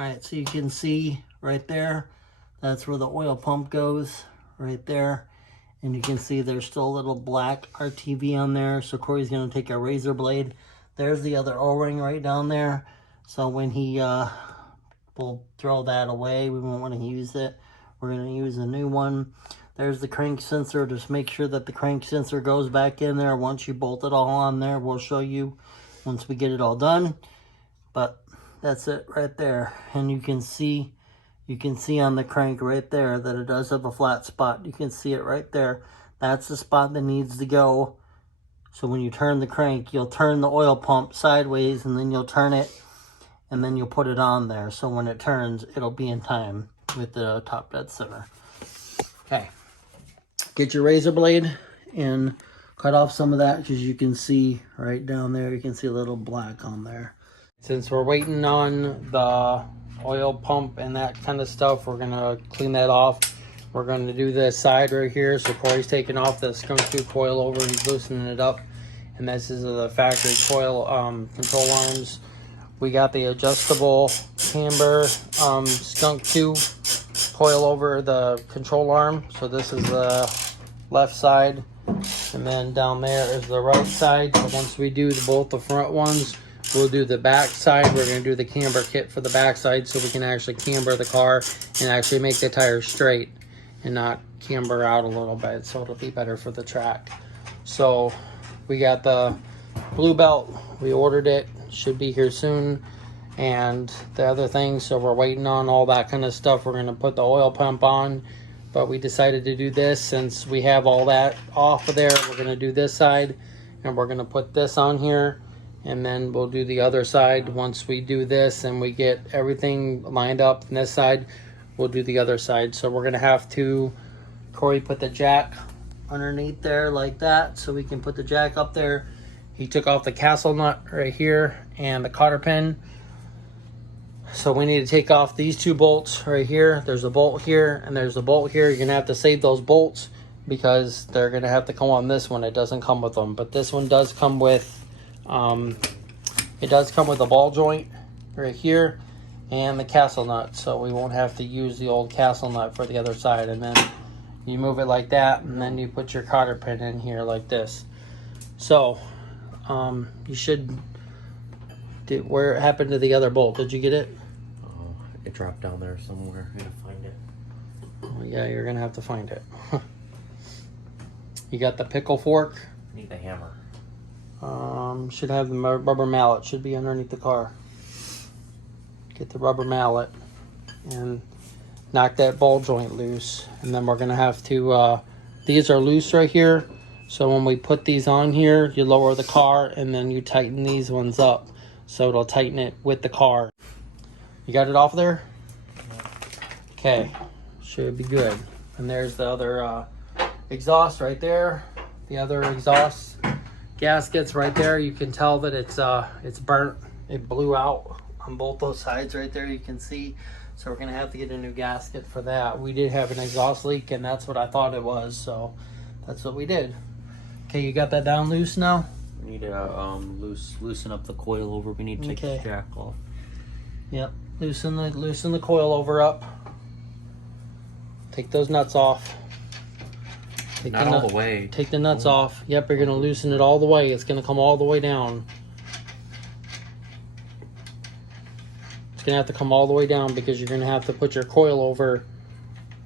All right, so you can see right there, that's where the oil pump goes, right there. And you can see there's still a little black RTV on there. So Corey's gonna take a razor blade. There's the other O-ring right down there. So when he will throw that away, we won't want to use it. We're gonna use a new one. There's the crank sensor. Just make sure that the crank sensor goes back in there. Once you bolt it all on there, we'll show you once we get it all done. But that's it right there. And you can see on the crank right there that it does have a flat spot. You can see it right there. That's the spot that needs to go. So when you turn the crank, you'll turn the oil pump sideways and then you'll turn it and then you'll put it on there. So when it turns, it'll be in time with the top dead center. Okay. Get your razor blade and cut off some of that because you can see right down there, you can see a little black on there. Since we're waiting on the oil pump and that kind of stuff, we're gonna clean that off. We're gonna do this side right here. So Corey's taking off the skunk tube coilover, he's loosening it up, and this is the factory coil control arms. We got the adjustable camber skunk tube coilover, the control arm. So this is the left side, and then down there is the right side. So once we do both the front ones, we'll do the back side. We're going to do the camber kit for the back side so we can actually camber the car and actually make the tires straight and not camber out a little bit, so it'll be better for the track. So we got the blue belt. We ordered it. Should be here soon. And the other thing, so we're waiting on all that kind of stuff. We're going to put the oil pump on, but we decided to do this since we have all that off of there. We're going to do this side, and we're going to put this on here. And then we'll do the other side. Once we do this and we get everything lined up on this side, we'll do the other side. So we're gonna have to, Corey put the jack underneath there like that so we can put the jack up there. He took off the castle nut right here and the cotter pin. So we need to take off these two bolts right here. There's a bolt here and there's a bolt here. You're gonna have to save those bolts because they're gonna have to come on this one. It doesn't come with them, but this one does come with it does come with a ball joint right here and the castle nut, so we won't have to use the old castle nut for the other side. And then you move it like that, and then you put your cotter pin in here like this. So you should, where it happened to the other bolt? Did you get it? Oh, it dropped down there somewhere. I gotta find it. Oh, yeah, you're gonna have to find it. You got the pickle fork? I need the hammer. Should have the rubber mallet, should be underneath the car. Get the rubber mallet and knock that ball joint loose. And then we're gonna have to, these are loose right here. So when we put these on here, you lower the car and then you tighten these ones up. So it'll tighten it with the car. You got it off there? Okay, should be good. And there's the other exhaust right there. The other exhaust gaskets right there. You can tell that it's burnt. It blew out on both those sides right there. You can see. So we're gonna have to get a new gasket for that. We did have an exhaust leak, and that's what I thought it was. So that's what we did. Okay, you got that down loose now? We need to loosen up the coilover. We need to take the jack off. Yep. Loosen the coilover up. Take those nuts off. Not all the way. Take the nuts off. Yep, you're gonna loosen it all the way. It's gonna come all the way down. It's gonna have to come all the way down because you're gonna have to put your coilover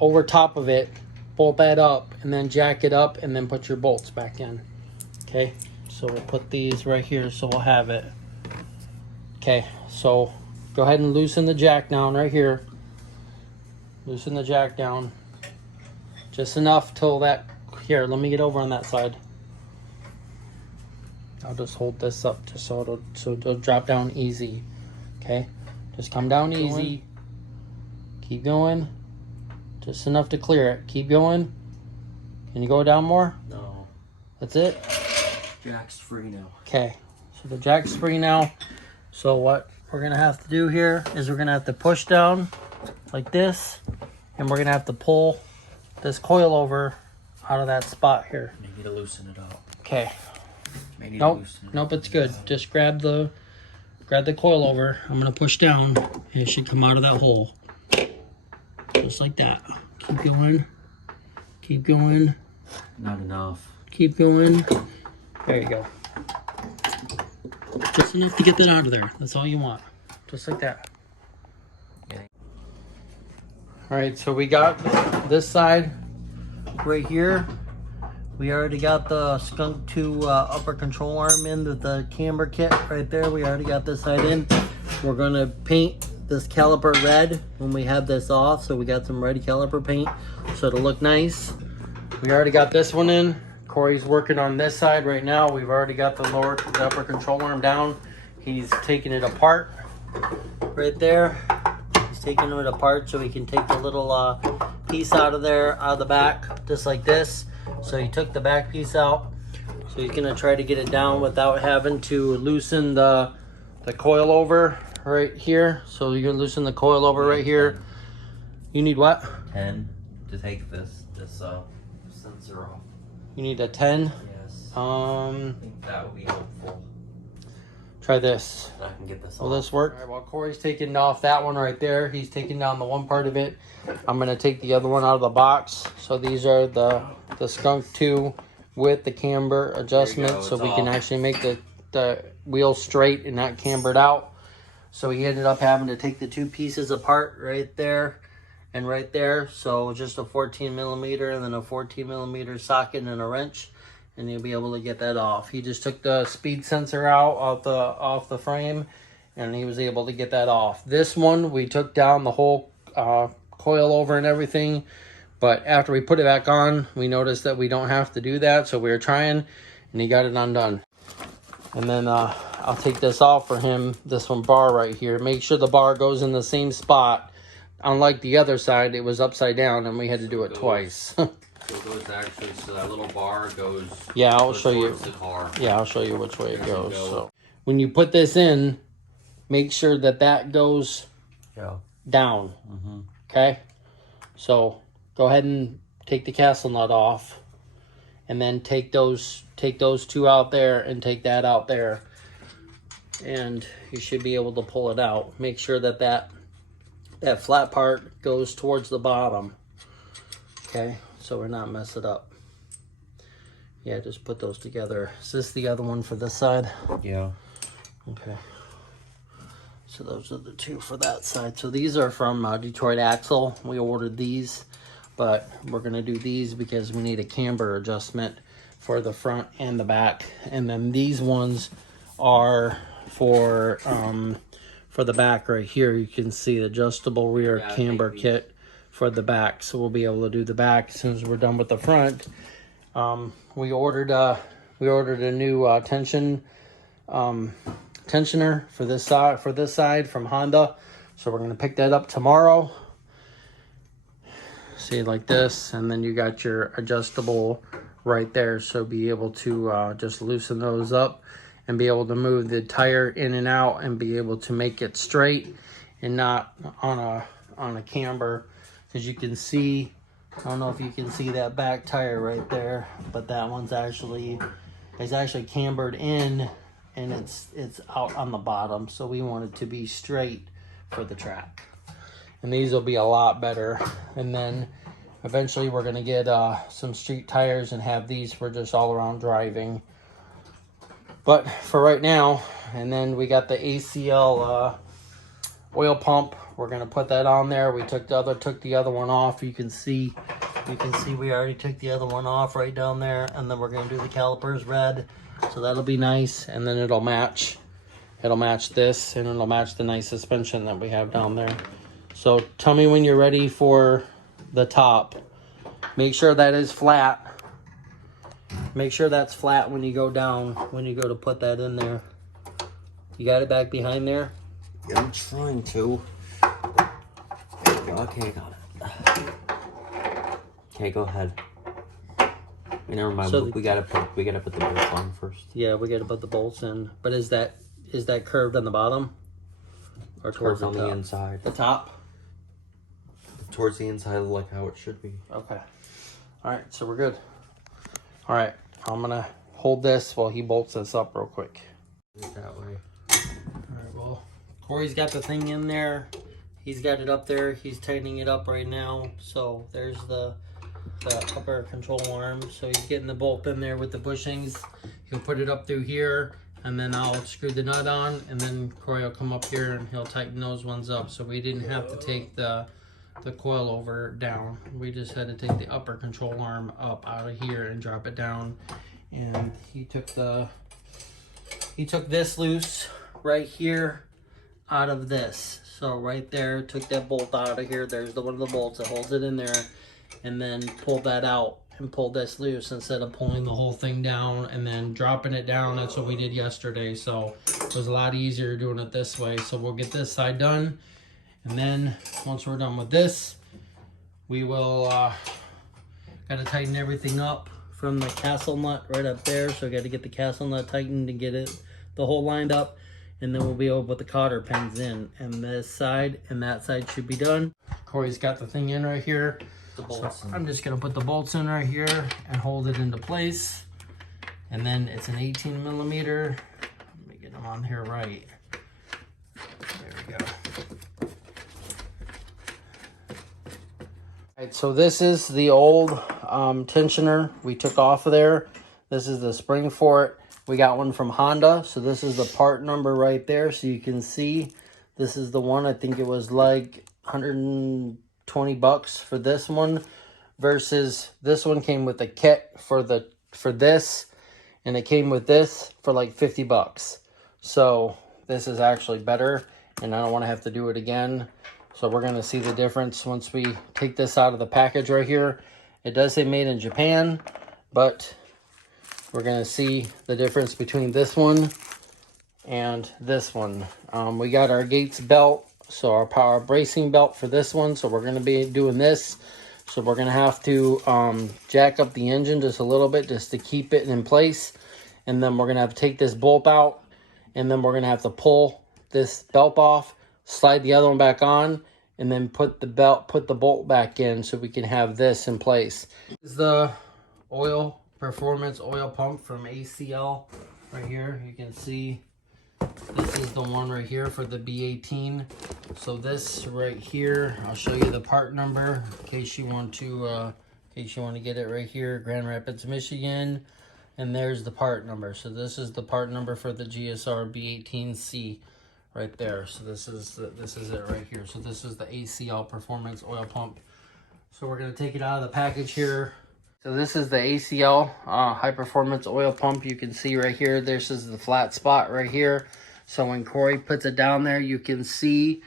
over top of it, bolt that up, and then jack it up, and then put your bolts back in. Okay, so we'll put these right here so we'll have it. Okay, so go ahead and loosen the jack down right here. Loosen the jack down. Just enough till that, here, let me get over on that side. I'll just hold this up just so it'll drop down easy. Okay, just come down easy. Keep going. Just enough to clear it. Keep going. Can you go down more? No. That's it? Jack's free now. Okay, so the jack's free now. So what we're gonna have to do here is we're gonna have to push down like this, and we're gonna have to pull this coilover out of that spot here. Maybe to loosen it up. Okay. Maybe Nope, it's good. Just grab the grab the coilover. I'm gonna push down, and it should come out of that hole. Just like that. Keep going. Keep going. Not enough. Keep going. There you go. Just enough to get that out of there. That's all you want. Just like that. All right, so we got this side right here. We already got the Skunk 2 upper control arm in the camber kit right there. We already got this side in. We're gonna paint this caliper red when we have this off. So we got some red caliper paint so it'll look nice. We already got this one in. Corey's working on this side right now. We've already got the upper control arm down. He's taking it apart right there. He's taking it apart so he can take the little piece out of there, out of the back, just like this. So he took the back piece out. So he's gonna try to get it down without having to loosen the coilover right here. So you're gonna loosen the coilover right here. You need what? 10 to take this sensor off. You need a 10? Yes. I think that would be helpful. Try this. So I can get this off. Will this work? All right, while Corey's taking off that one right there, he's taking down the one part of it. I'm gonna take the other one out of the box. So these are the Skunk 2 with the camber adjustment, so we can actually make the wheel straight and not cambered out. So he ended up having to take the two pieces apart right there and right there. So just a 14 millimeter and then a 14 millimeter socket and a wrench, and you'll be able to get that off. He just took the speed sensor out off the frame, and he was able to get that off. This one, we took down the whole coil over and everything, but after we put it back on, we noticed that we don't have to do that, so we were trying, and he got it undone. And then I'll take this off for him, this one bar right here. Make sure the bar goes in the same spot. Unlike the other side, it was upside down, and we had to do it twice. So it goes actually, so that little bar goes. Yeah, I'll show you. The car. Yeah, I'll show you which way it goes. So when you put this in, make sure that goes down. Okay. So go ahead and take the castle nut off, and then take those two out there and take that out there, and you should be able to pull it out. Make sure that flat part goes towards the bottom. Okay, so we're not mess it up. Yeah, just put those together. Is this the other one for this side? Yeah. Okay. So those are the two for that side. So these are from Detroit Axle. We ordered these, but we're gonna do these because we need a camber adjustment for the front and the back. And then these ones are for the back right here. You can see the adjustable rear camber kit for the back. So we'll be able to do the back as soon as we're done with the front. We ordered a new tensioner for this side from Honda. So we're gonna pick that up tomorrow. See, like this, and then you got your adjustable right there, so be able to just loosen those up and be able to move the tire in and out and be able to make it straight and not on a camber. Because you can see, I don't know if you can see that back tire right there, but that one's actually cambered in, and it's out on the bottom, so we want it to be straight for the track. And these will be a lot better. And then eventually we're gonna get some street tires and have these for just all around driving. But for right now, and then we got the ACL oil pump. We're gonna put that on there. We took the other one off. You can see we already took the other one off right down there, and then we're gonna do the calipers red. So that'll be nice, and then it'll match this, and it'll match the nice suspension that we have down there. So tell me when you're ready for the top. Make sure that is flat. Make sure that's flat when you go down, when you go to put that in there. You got it back behind there? Yeah, I'm trying to. There we go. Okay, got it. Okay, go ahead. Never mind. So we gotta put the bolts on first. Yeah, we gotta put the bolts in. But is that curved on the bottom? Or towards on the the top? inside. The top? Towards the inside, like how it should be. Okay. All right, so we're good. All right, I'm gonna hold this while he bolts this up real quick. That way. All right, well, Corey's got the thing in there. He's got it up there. He's tightening it up right now. So there's the upper control arm. So he's getting the bolt in there with the bushings. He'll put it up through here, and then I'll screw the nut on, and then Corey will come up here and he'll tighten those ones up. So we didn't have to take the coilover down. We just had to take the upper control arm up out of here and drop it down. And he took this loose right here out of this. So right there, took that bolt out of here. There's one of the bolts that holds it in there, and then pulled that out and pulled this loose instead of pulling the whole thing down and then dropping it down. That's what we did yesterday. So it was a lot easier doing it this way. So we'll get this side done, and then once we're done with this, we will gotta tighten everything up from the castle nut right up there. So I got to get the castle nut tightened to get the hole lined up, and then we'll be able to put the cotter pins in. And this side and that side should be done. Corey's got the thing in right here. So I'm just gonna put the bolts in right here and hold it into place. And then it's an 18 millimeter. Let me get them on here right. There we go. Alright, so this is the old tensioner we took off of there. This is the spring for it. We got one from Honda. So this is the part number right there. So you can see this is the one. I think it was like 120 bucks for this one, versus this one came with a kit for this, and it came with this for like 50 bucks. So this is actually better, and I don't want to have to do it again. So we're going to see the difference once we take this out of the package right here. It does say made in Japan, but we're going to see the difference between this one and this one. We got our Gates belt, so our power bracing belt for this one. So we're going to be doing this. So we're going to have to jack up the engine just a little bit just to keep it in place. And then we're going to have to take this bolt out, and then we're going to have to pull this belt off, slide the other one back on, and then put the bolt back in so we can have this in place. This is the performance oil pump from ACL right here. You can see this is the one right here for the B18. So this right here, I'll show you the part number in case you want to get it right here. Grand Rapids, Michigan, and there's the part number. So this is the part number for the GSR B18c right there. So this is it right here. So this is the ACL performance oil pump. So we're gonna take it out of the package here. So this is the ACL high performance oil pump. You can see right here, this is the flat spot right here. So when Corey puts it down there, you can see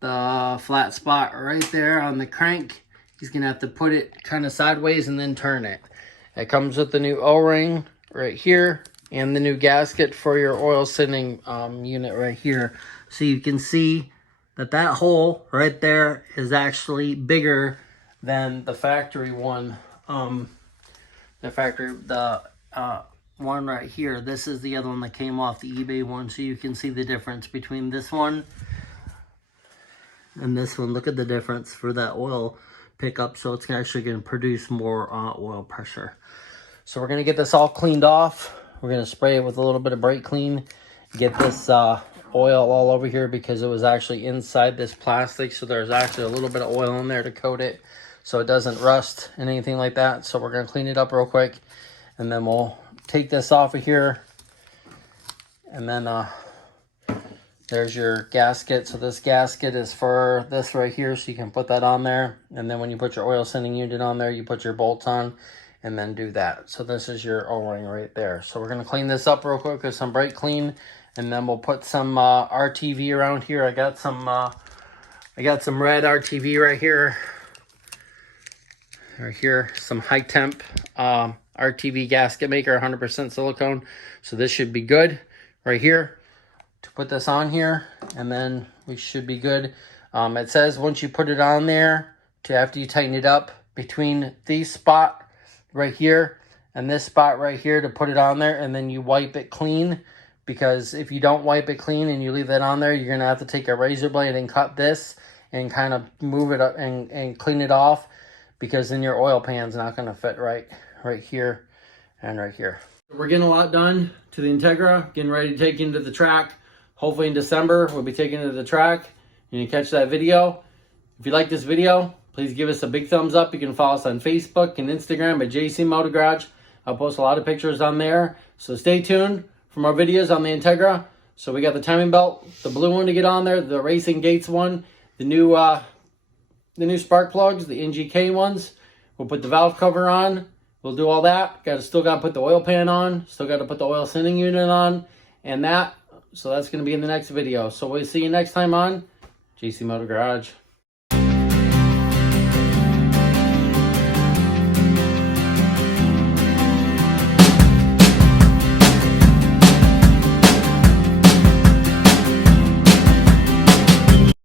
the flat spot right there on the crank. He's gonna have to put it kind of sideways and then turn it. It comes with the new O-ring right here and the new gasket for your oil sending unit right here. So you can see that hole right there is actually bigger than the factory one. The one right here, this is the other one that came off the eBay one. So you can see the difference between this one and this one. Look at the difference for that oil pickup. So it's actually going to produce more oil pressure. So we're going to get this all cleaned off. We're going to spray it with a little bit of brake clean, get this oil all over here because it was actually inside this plastic. So there's actually a little bit of oil in there to coat it so it doesn't rust and anything like that. So we're going to clean it up real quick, and then we'll take this off of here. And then there's your gasket. So this gasket is for this right here, so you can put that on there. And then when you put your oil sending unit on there, you put your bolts on and then do that. So this is your O-ring right there. So we're going to clean this up real quick with some brake clean, and then we'll put some RTV around here. I got some red RTV right here. Right here, some high temp RTV gasket maker, 100% silicone. So this should be good right here to put this on here, and then we should be good. It says once you put it on there, after you tighten it up between these spot right here and this spot right here, to put it on there, and then you wipe it clean, because if you don't wipe it clean and you leave that on there, you're gonna have to take a razor blade and cut this and kind of move it up and clean it off, because then your oil pan's not going to fit right here and right here. We're getting a lot done to the Integra, getting ready to take into the track. hopefully in December, we'll be taking it to the track. You can catch that video. If you like this video, please give us a big thumbs up. You can follow us on Facebook and Instagram at JC Motor Garage. I'll post a lot of pictures on there. So stay tuned for more videos on the Integra. So we got the timing belt, the blue one to get on there, the Racing Gates one, the new spark plugs, the NGK ones. We'll put the valve cover on. We'll do all that. Still got to put the oil pan on. Still got to put the oil sending unit on. And that. So that's going to be in the next video. So we'll see you next time on JC Motor Garage.